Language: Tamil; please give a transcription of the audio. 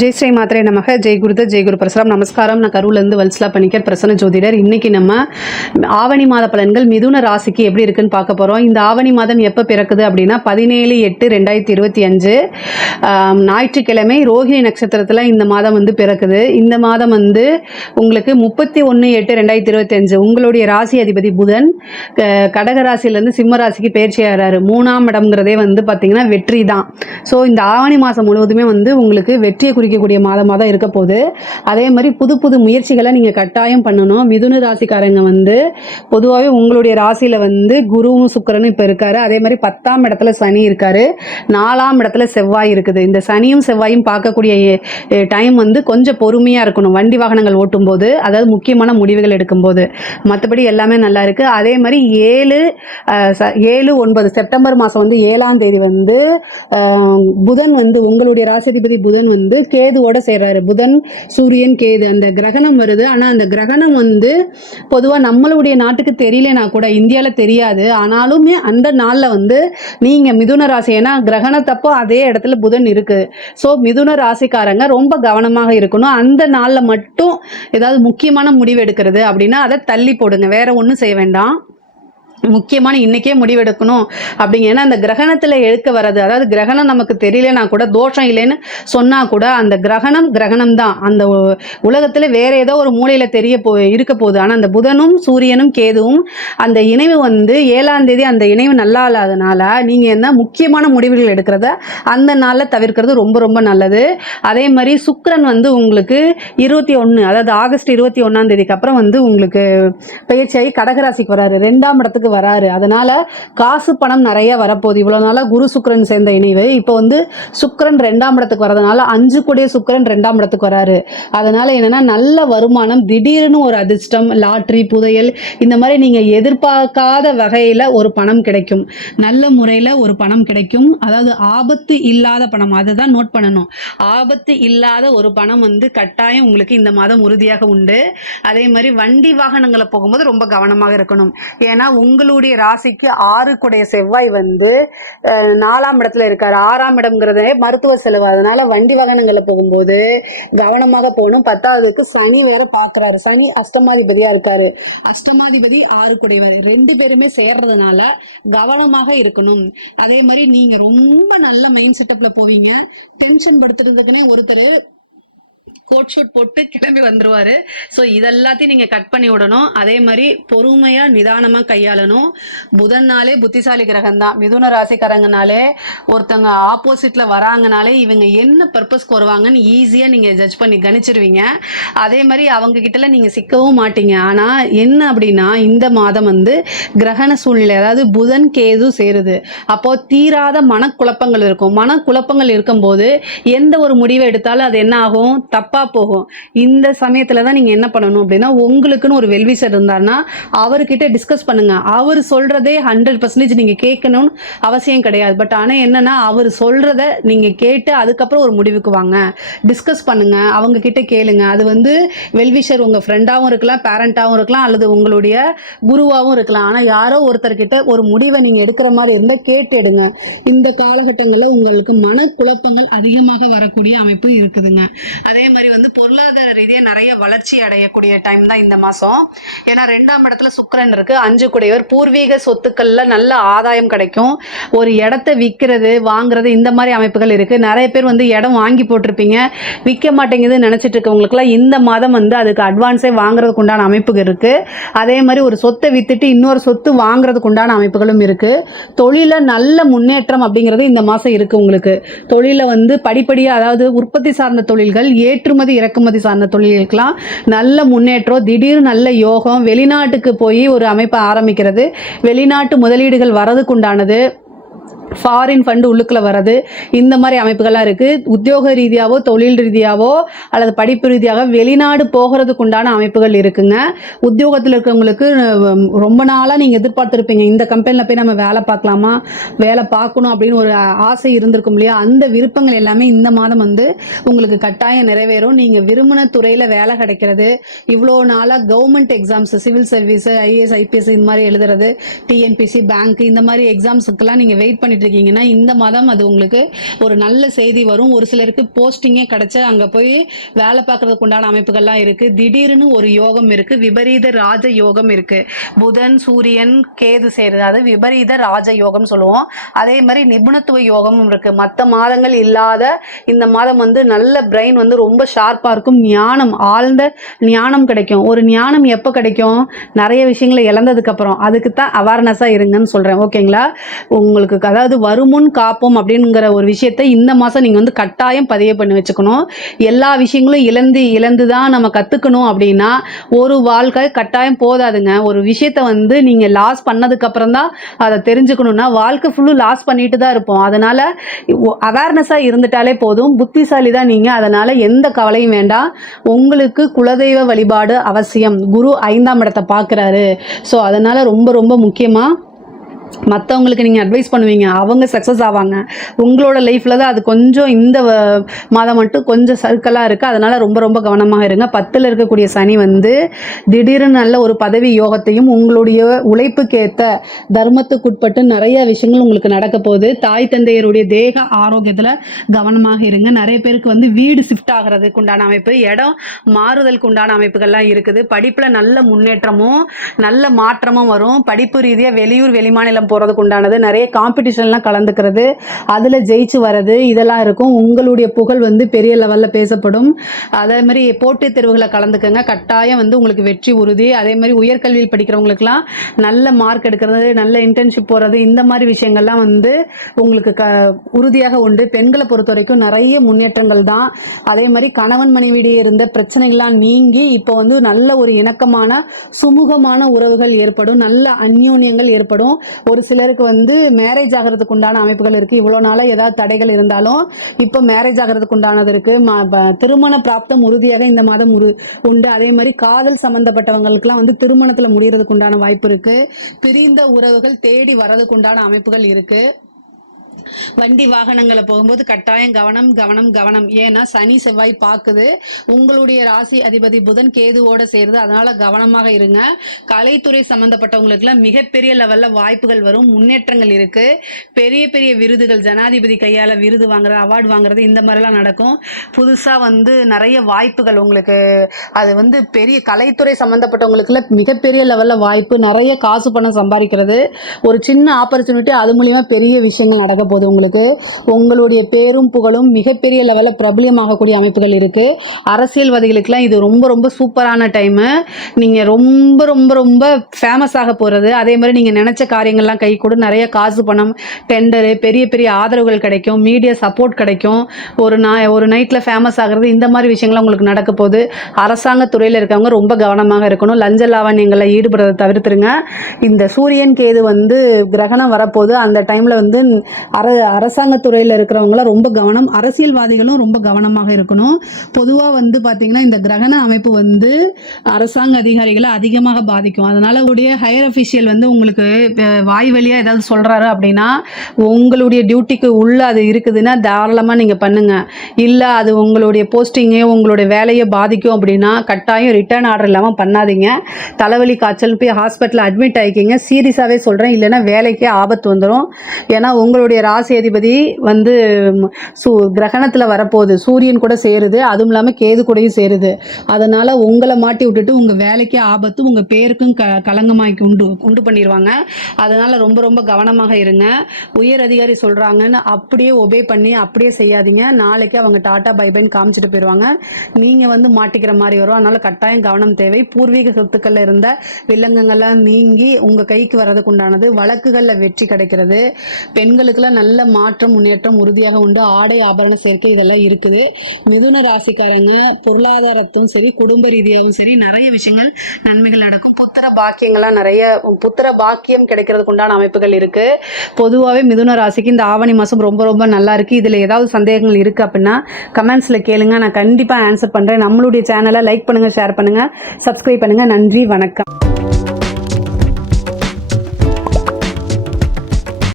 ஜெய் ஸ்ரீ மாத்திரை நமக. ஜெய் குருத ஜெய் குரு பிரசாரம். நமஸ்காரம். நான் கரூர்லேருந்து வல்சலா பணிக்கர் பிரசன்ன ஜோதிடர். இன்னைக்கு நம்ம ஆவணி மாத பலன்கள் மிதுன ராசிக்கு எப்படி இருக்குன்னு பார்க்க போகிறோம் இந்த ஆவணி மாதம் எப்போ பிறக்குது அப்படின்னா பதினேழு எட்டு ரெண்டாயிரத்தி இருபத்தி அஞ்சு ஞாயிற்றுக்கிழமை ரோஹிணி நட்சத்திரத்தில் இந்த மாதம் வந்து பிறக்குது. இந்த மாதம் வந்து உங்களுக்கு முப்பத்தி ஒன்று எட்டு ரெண்டாயிரத்தி இருபத்தி அஞ்சு உங்களுடைய ராசி அதிபதி புதன் கடக ராசியிலேருந்து சிம்ம ராசிக்கு பயிற்சி ஆகிறாரு மூணாம் இடம்ங்கிறதே வந்து பார்த்தீங்கன்னா வெற்றி தான் ஸோ இந்த ஆவணி மாதம் முழுவதுமே வந்து உங்களுக்கு வெற்றியை குறிக்கக்கூடிய மாதமாக தான் இருக்க போகுது. அதே மாதிரி புது புது முயற்சிகளை நீங்கள் கட்டாயம் பண்ணணும். மிதுன ராசிக்காரங்க வந்து பொதுவாகவே உங்களுடைய ராசியில் வந்து குருவும் சுக்கரனும் இப்போ இருக்காரு. அதே மாதிரி பத்தாம் இடத்துல சனி இருக்காரு. நாலாம் இடத்துல செவ்வாய் இருக்குது. இந்த சனியும் செவ்வாயும் பார்க்கக்கூடிய டைம் வந்து கொஞ்சம் பொறுமையாக இருக்கணும். வண்டி வாகனங்கள் ஓட்டும்போது அதாவது முக்கியமான முடிவுகள் எடுக்கும்போது. மற்றபடி எல்லாமே நல்லா இருக்குது அதே மாதிரி ஏழு ஏழு ஒன்பது செப்டம்பர் மாதம் வந்து ஏழாம் தேதி வந்து புதன் வந்து உங்களுடைய ராசிதிபதி புதன் வந்து கேதுவோட சேர்றாரு. புதன் சூரியன் கேது. அந்த கிரகணம் வருது. ஆனால் அந்த கிரகணம் வந்து பொதுவாக நம்மளுடைய நாட்டுக்கு தெரியலனா கூட இந்தியாவில் தெரியாது. ஆனாலுமே அந்த நாளில் வந்து நீங்கள் மிதுன ராசி ஏன்னா கிரகணத்தப்போ அதே இடத்துல புதன் இருக்குது ஸோ மிதுன ராசிக்காரங்க ரொம்ப கவனமாக இருக்கணும். அந்த நாளில் மட்டும் ஏதாவது முக்கியமான முடிவு எடுக்கிறது அப்படின்னா அதை தள்ளி போடுங்க. வேற ஒன்றும் செய்ய வேண்டாம். முக்கியமான இன்னைக்கே முடிவெடுக்கணும் அப்படிங்க. ஏன்னா அந்த கிரகணத்தில் எடுக்க வர்றது அதாவது கிரகணம் நமக்கு தெரியலனா கூட தோஷம் இல்லைன்னு சொன்னால் கூட அந்த கிரகணம் கிரகணம் தான் அந்த உலகத்தில் வேற ஏதோ ஒரு மூலையில் தெரிய போ இருக்க போகுது. ஆனால் அந்த புதனும் சூரியனும் கேதுவும் அந்த இணைவு வந்து ஏழாம் தேதி அந்த இணைவு நல்லா இல்லாதனால நீங்கள் என்ன முக்கியமான முடிவுகள் எடுக்கிறத அந்த நாளில் தவிர்க்கிறது ரொம்ப ரொம்ப நல்லது. அதே மாதிரி சுக்கரன் வந்து உங்களுக்கு இருபத்தி ஒன்று அதாவது ஆகஸ்ட் இருபத்தி ஒன்றாம் தேதிக்கு அப்புறம் வந்து உங்களுக்கு பயிற்சியாகி கடகராசிக்கு வராரு. ரெண்டாம் இடத்துக்கு வராரு. அதனால காசு பணம் நிறைய வரப்போகுது. இவ்வளோ நாளாக குரு சுக்கரன் சேர்ந்த இணைவு. இப்போ வந்து சுக்கரன் ரெண்டாம் இடத்துக்கு வரதுனால அஞ்சு கூடிய சுக்கரன் ரெண்டாம் இடத்துக்கு வராரு. அதனால என்னன்னா நல்ல வருமானம் திடீர்னு ஒரு அதிர்ஷ்டம் லாட்ரி புதையல் இந்த மாதிரி நீங்க எதிர்பார்க்காத வகையில ஒரு பணம் கிடைக்கும். நல்ல முறையில் ஒரு பணம் கிடைக்கும். அதாவது ஆபத்து இல்லாத பணம். அதை தான் நோட் பண்ணணும். ஆபத்து இல்லாத ஒரு பணம் வந்து கட்டாயம் உங்களுக்கு இந்த மாதம் உறுதியாக உண்டு. அதே மாதிரி வண்டி வாகனங்களை போகும்போது ரொம்ப கவனமாக இருக்கணும். ஏன்னா உங்களுக்கு உங்களுடைய ராசிக்கு ஆறுக்குடைய செவ்வாய் வந்து நாலாம் இடத்துல இருக்காரு. ஆறாம் இடம்ங்கிறதே மருத்துவ செலவு. அதனால வண்டி வாகனங்களில் போகும்போது கவனமாக போகணும். பத்தாவதுக்கு சனி வேற பாக்குறாரு. சனி அஷ்டமாதிபதியா இருக்காரு. அஷ்டமாதிபதி ஆறுக்குடையவர் ரெண்டு பேருமே சேர்றதுனால கவனமாக இருக்கணும். அதே மாதிரி நீங்க ரொம்ப நல்ல மைண்ட் செட்டப்ல போவீங்க. டென்ஷன் படுத்துறதுக்குனே ஒருத்தர் கோட் ஷூட் போட்டு கிளம்பி வந்துருவாரு. ஸோ இதெல்லாத்தையும் நீங்க கட் பண்ணி விடணும். அதே மாதிரி பொறுமையா நிதானமா கையாளணும். புதன்னாலே புத்திசாலி கிரகம் தான் மிதுன ராசிக்காரங்கனாலே ஒருத்தவங்க ஆப்போசிட்ல வராங்கனாலே இவங்க என்ன பர்பஸ்க்கு வருவாங்கன்னு ஈஸியா நீங்க ஜட்ஜ் பண்ணி கணிச்சிருவீங்க. அதே மாதிரி அவங்க கிட்டலாம் நீங்க சிக்கவும் மாட்டீங்க. ஆனா என்ன அப்படின்னா இந்த மாதம் வந்து கிரகண சூழ்நிலை அதாவது புதன் கேது சேருது. அப்போ தீராத மனக்குழப்பங்கள் இருக்கும். மனக்குழப்பங்கள் இருக்கும்போது எந்த ஒரு முடிவை எடுத்தாலும் அது என்ன ஆகும்? தப்பாக போகும். இந்த சமயத்தில் தான் நீங்கள் என்ன பண்ணணும் அப்படின்னா உங்களுக்குன்னு ஒரு வெல்விசர் இருந்தாருன்னா அவர்கிட்ட டிஸ்கஸ் பண்ணுங்க. அவர் சொல்கிறதே ஹண்ட்ரட் பர்சன்டேஜ் நீங்கள் கேட்கணும்னு அவசியம் கிடையாது. பட் ஆனால் என்னன்னா அவர் சொல்கிறத நீங்கள் கேட்டு அதுக்கப்புறம் ஒரு முடிவுக்கு வாங்க. டிஸ்கஸ் பண்ணுங்க. அவங்க கிட்ட கேளுங்க. அது வந்து வெல்விஷர் உங்கள் ஃப்ரெண்டாகவும் இருக்கலாம் பேரண்ட்டாகவும் இருக்கலாம் அல்லது உங்களுடைய குருவாகவும் இருக்கலாம். ஆனால் யாரோ ஒருத்தர்கிட்ட ஒரு முடிவை நீங்கள் எடுக்கிற மாதிரி இருந்தால் கேட்டு எடுங்க. இந்த காலகட்டங்களில் உங்களுக்கு மனக்குழப்பங்கள் அதிகமாக வரக்கூடிய அமைப்பு இருக்குதுங்க. அதே மாதிரி வந்து பொருளாதார ரீதியாக நிறைய வளர்ச்சி அடையக்கூடிய டைம் தான் இந்த மாதம் ஏன்னா ரெண்டாம் இடத்துல சுக்கரன் இருக்கு. அஞ்சு கூடையவர். பூர்வீக சொத்துக்கள்ல நல்ல ஆதாயம் கிடைக்கும். ஒரு இடத்த விற்கிறது வாங்குறது இந்த மாதிரி அமைப்புகள் இருக்கு. நிறைய பேர் வந்து இடம் வாங்கி போட்டிருப்பீங்க. விற்க மாட்டேங்குதுன்னு நினைச்சிட்டு இருக்கவங்களுக்குலாம் இந்த மாதம் வந்து அதுக்கு அட்வான்ஸே வாங்குறதுக்கு உண்டான அமைப்புகள் இருக்கு. அதே மாதிரி ஒரு சொத்தை வித்துட்டு இன்னொரு சொத்து வாங்குறதுக்கு உண்டான அமைப்புகளும் இருக்கு. தொழில நல்ல முன்னேற்றம் அப்படிங்கிறது இந்த மாதம் இருக்கு உங்களுக்கு. தொழில வந்து படிப்படியாக அதாவது உற்பத்தி சார்ந்த தொழில்கள் ஏற்று ஏற்றுமதி இறக்குமதி சார்ந்த தொழில்களுக்கெல்லாம் நல்ல முன்னேற்றம் திடீர் நல்ல யோகம் வெளிநாட்டுக்கு போய் ஒரு அமைப்பை ஆரம்பிக்கிறது. வெளிநாட்டு முதலீடுகள் வரதுக்குண்டானது ஃபாரின் ஃபண்டு உள்ளுக்குள்ள வர்றது இந்த மாதிரி அமைப்புகள்லாம் இருக்குது உத்தியோக ரீதியாகவோ தொழில் ரீதியாகவோ அல்லது படிப்பு ரீதியாக வெளிநாடு போகிறதுக்கு உண்டான அமைப்புகள் இருக்குங்க. உத்தியோகத்தில் இருக்கிறவங்களுக்கு ரொம்ப நாளாக நீங்கள் எதிர்பார்த்துருப்பீங்க இந்த கம்பெனியில் போய் நம்ம வேலை பார்க்கலாமா? வேலை பார்க்கணும் அப்படின்னு ஒரு ஆசை இருந்திருக்கும் இல்லையா? அந்த விருப்பங்கள் எல்லாமே இந்த மாதம் வந்து உங்களுக்கு கட்டாயம் நிறைவேறும். நீங்கள் விரும்பின துறையில் வேலை கிடைக்கிறது. இவ்வளோ நாளாக government exams civil service IAS IPS இந்த மாதிரி எழுதுறது டிஎன்பிசி பேங்க் இந்த மாதிரி எக்ஸாம்ஸுக்கெல்லாம் நீங்கள் வெயிட் பண்ணிட்டு இருக்கீங்கன்னா இந்த மாதம் அது உங்களுக்கு ஒரு நல்ல செய்தி வரும். ஒரு சிலருக்கு போஸ்டிங்கே கிடைச்ச அங்கே போய் வேலை பார்க்கறதுக்கு உண்டான அமைப்புகள்லாம் இருக்குது திடீர்னு ஒரு யோகம் இருக்குது விபரீத ராஜ யோகம் இருக்குது புதன் சூரியன் கேது சேருது. அது விபரீத ராஜ யோகம் சொல்லுவோம். அதே மாதிரி நிபுணத்துவ யோகமும் இருக்குது மற்ற மாதங்கள் இல்லாத இந்த மாதம் வந்து நல்ல பிரெயின் வந்து ரொம்ப ஷார்ப்பாக இருக்கும். ஞானம் ஆழ்ந்த ஞானம் கிடைக்கும். ஒரு ஞானம் எப்போ கிடைக்கும்? நிறைய விஷயங்களை இழந்ததுக்கப்புறம் அதுக்கு தான் அவேர்னஸாக இருங்கன்னு சொல்கிறேன் ஓகேங்களா உங்களுக்கு அதாவது வருமுன் காப்போம் அப்படிங்கிற ஒரு விஷயத்த இந்த மாதம் நீங்கள் வந்து கட்டாயம் பதிவு பண்ணி வச்சுக்கணும். எல்லா விஷயங்களும் இழந்து இழந்து தான் நம்ம கற்றுக்கணும் அப்படின்னா ஒரு வாழ்க்கை கட்டாயம் போதாதுங்க. ஒரு விஷயத்த வந்து நீங்கள் லாஸ் பண்ணதுக்கப்புறம் தான் அதை தெரிஞ்சுக்கணும்னா வாழ்க்கை ஃபுல்லும் லாஸ் பண்ணிட்டு தான் இருப்போம். அதனால் அவேர்னஸாக இருந்துட்டாலே போதும். புத்திசாலி தான் நீங்கள் அதனால் எந்த கவலையும் வேண்டாம். உங்களுக்கு குலதெய்வ வழிபாடு அவசியம். குரு ஐந்தாம் இடத்தை பார்க்குறாரு. ஸோ அதனால் ரொம்ப ரொம்ப முக்கியமாக மற்றவங்களுக்கு நீங்கள் அட்வைஸ் பண்ணுவீங்க அவங்க சக்ஸஸ் ஆவாங்க. உங்களோட லைஃப்பில் தான் அது கொஞ்சம் இந்த மாதம் மட்டும் கொஞ்சம் சர்க்கலாக இருக்குது அதனால் ரொம்ப ரொம்ப கவனமாக இருங்க. பத்தில் இருக்கக்கூடிய சனி வந்து திடீர்னு நல்ல ஒரு பதவி யோகத்தையும் உங்களுடைய உழைப்புக்கேற்ற தர்மத்துக்குட்பட்டு நிறைய விஷயங்கள் உங்களுக்கு நடக்க போகுது. தாய் தந்தையருடைய தேக ஆரோக்கியத்தில் கவனமாக இருங்க. நிறைய பேருக்கு வந்து வீடு ஷிஃப்ட் ஆகிறதுக்கு உண்டான அமைப்பு இடம் மாறுதலுக்கு உண்டான அமைப்புகள்லாம் இருக்குது. படிப்பில் நல்ல முன்னேற்றமும் நல்ல மாற்றமும் வரும். படிப்பு ரீதியாக வெளியூர் மேலம் போகிறதுக்கு உண்டானது நிறைய காம்படிஷன்லாம் கலந்துக்கிறது. அதில் ஜெயிச்சு வர்றது இதெல்லாம் இருக்கும். உங்களுடைய புகழ் வந்து பெரிய லெவலில் பேசப்படும். அதே மாதிரி போட்டித் தேர்வுகளை கலந்துக்கங்க. கட்டாயம் வந்து உங்களுக்கு வெற்றி உறுதி. அதே மாதிரி உயர்கல்வியில் படிக்கிறவங்களுக்குலாம் நல்ல மார்க் எடுக்கிறது நல்ல இன்டர்ன்ஷிப் போகிறது இந்த மாதிரி விஷயங்கள்லாம் வந்து உங்களுக்கு க உறுதியாக உண்டு. பெண்களை பொறுத்த வரைக்கும் நிறைய முன்னேற்றங்கள் தான். அதே மாதிரி கணவன் மனைவியிடையே இருந்த பிரச்சனைகள்லாம் நீங்கி இப்போ வந்து நல்ல ஒரு இணக்கமான சுமூகமான உறவுகள் ஏற்படும். நல்ல அந்யோன்யங்கள் ஏற்படும். ஒரு சிலருக்கு வந்து மேரேஜ் ஆகிறதுக்கு உண்டான அமைப்புகள் இருக்குது இவ்வளோ நாளாக ஏதாவது தடைகள் இருந்தாலும் இப்போ மேரேஜ் ஆகிறதுக்கு உண்டானது இருக்குது திருமண பிராப்தம் உறுதியாக இந்த மாதம் உரு உண்டு. அதே மாதிரி காதல் சம்மந்தப்பட்டவங்களுக்குலாம் வந்து திருமணத்தில் முடியறதுக்கு உண்டான வாய்ப்பு இருக்குது பிரிந்த உறவுகள் தேடி வர்றதுக்கு உண்டான அமைப்புகள் இருக்குது வண்டி வாகனங்களை போகும்போது கட்டாயம் கவனம் கவனம் கவனம். ஏன்னா சனி செவ்வாய் பார்க்குது. உங்களுடைய ராசி அதிபதி புதன் கேதுவோட சேருது. அதனால கவனமாக இருங்க. கலைத்துறை சம்பந்தப்பட்டவங்களுக்குலாம் மிகப்பெரிய லெவல்ல வாய்ப்புகள் வரும். முன்னேற்றங்கள் இருக்கு. பெரிய பெரிய விருதுகள். ஜனாதிபதி கையால விருது வாங்குறது அவார்டு வாங்குறது இந்த மாதிரிலாம் நடக்கும். புதுசா வந்து நிறைய வாய்ப்புகள் உங்களுக்கு. அது வந்து பெரிய கலைத்துறை சம்பந்தப்பட்டவங்களுக்குல மிகப்பெரிய லெவல்ல வாய்ப்பு. நிறைய காசு பணம் சம்பாதிக்கிறது. ஒரு சின்ன ஆப்பர்ச்சுனிட்டி அது மூலியமா பெரிய விஷயங்கள் நடக்க போகுது. உங்களுக்கு உங்களுடைய பேரும் புகழும் மிகப்பெரிய லெவலில் பிரபலியமாகக்கூடிய அமைப்புகள் இருக்குது அரசியல்வாதிகளுக்கெலாம் இது ரொம்ப ரொம்ப சூப்பரான டைமு நீங்கள் ரொம்ப ரொம்ப ரொம்ப ஃபேமஸ் ஆக போகிறது அதே மாதிரி நீங்கள் நினச்ச காரியங்கள்லாம் கை கூட. நிறைய காசு பணம் டெண்டரு பெரிய பெரிய ஆதரவுகள் கிடைக்கும். மீடியா சப்போர்ட் கிடைக்கும். ஒரு நா ஒரு நைட்டில் ஃபேமஸ் ஆகிறது இந்த மாதிரி விஷயங்கள்லாம் உங்களுக்கு நடக்க போகுது. அரசாங்க துறையில் இருக்கவங்க ரொம்ப கவனமாக இருக்கணும். லஞ்ச லாவண்யங்களில் ஈடுபடுறதை தவிர்த்துருங்க. இந்த சூரியன் கேது வந்து கிரகணம் வரப்போகுது. அந்த டைமில் வந்து அர அரசாங்க துறையில் இருக்கிறவங்களாம் ரொம்ப கவனம் அரசியல்வாதிகளும் ரொம்ப கவனமாக இருக்கணும். பொதுவாக வந்து பார்த்திங்கன்னா இந்த கிரகண அமைப்பு வந்து அரசாங்க அதிகாரிகளை அதிகமாக பாதிக்கும். அதனால் உடைய ஹையர் அஃபிஷியல் வந்து உங்களுக்கு வாய் வழியாக ஏதாவது சொல்கிறாரு அப்படின்னா உங்களுடைய டியூட்டிக்கு உள்ள அது இருக்குதுன்னா தாராளமாக நீங்கள் பண்ணுங்கள் இல்லை அது உங்களுடைய போஸ்டிங்கையோ உங்களுடைய வேலையை பாதிக்கும் அப்படின்னா கட்டாயம் ரிட்டர்ன் ஆர்டர் இல்லாமல் பண்ணாதீங்க. தலைவலி காய்ச்சல் போய் ஹாஸ்பிட்டலில் அட்மிட் ஆகிக்கிங்க சீரியஸாகவே சொல்கிறேன் இல்லைன்னா வேலைக்கே ஆபத்து வந்துடும் ஏன்னா உங்களுடைய ராசி அதிபதி வந்து சூ கிரகணத்தில் வரப்போகுது. சூரியன் கூட சேருது. அதுவும் இல்லாமல் கேது கூடயும் சேருது. அதனால் உங்களை மாட்டி விட்டுட்டு உங்கள் வேலைக்கே ஆபத்து உங்கள் பேருக்கும் க கலங்கமாக்கி உண்டு உண்டு பண்ணிடுவாங்க அதனால் ரொம்ப ரொம்ப கவனமாக இருங்க. உயர் அதிகாரி சொல்கிறாங்கன்னு அப்படியே ஒபே பண்ணி அப்படியே செய்யாதீங்க. நாளைக்கு அவங்க டாட்டா பைபைன்னு காமிச்சிட்டு போயிடுவாங்க நீங்கள் வந்து மாட்டிக்கிற மாதிரி வரும். அதனால் கட்டாயம் கவனம் தேவை. பூர்வீக சொத்துக்களில் இருந்த வில்லங்கங்கள்லாம் நீங்கி உங்கள் கைக்கு வர்றதுக்கு உண்டானது. வழக்குகளில் வெற்றி கிடைக்கிறது. பெண்களுக்கெல்லாம் நல்ல மாற்றம் முன்னேற்றம் உறுதியாக உண்டு. ஆடை ஆபரண சேர்க்கை இதெல்லாம் இருக்குது. மிதுன ராசிக்காரங்க பொருளாதாரத்தும் சரி குடும்ப ரீதியாகவும் சரி நிறைய விஷயங்கள் நன்மைகள் நடக்கும். புத்திர பாக்கியங்கள்லாம் நிறைய புத்திர பாக்கியம் கிடைக்கிறதுக்கு உண்டான அமைப்புகள் இருக்கு. பொதுவாகவே மிதுன ராசிக்கு இந்த ஆவணி மாதம் ரொம்ப ரொம்ப நல்லா இருக்கு. இதில் ஏதாவது சந்தேகங்கள் இருக்கு அப்படின்னா கமெண்ட்ஸில் கேளுங்க. நான் கண்டிப்பாக ஆன்சர் பண்ணுறேன் நம்மளுடைய சேனலை லைக் பண்ணுங்கள் ஷேர் பண்ணுங்கள் சப்ஸ்கிரைப் பண்ணுங்கள் நன்றி வணக்கம்.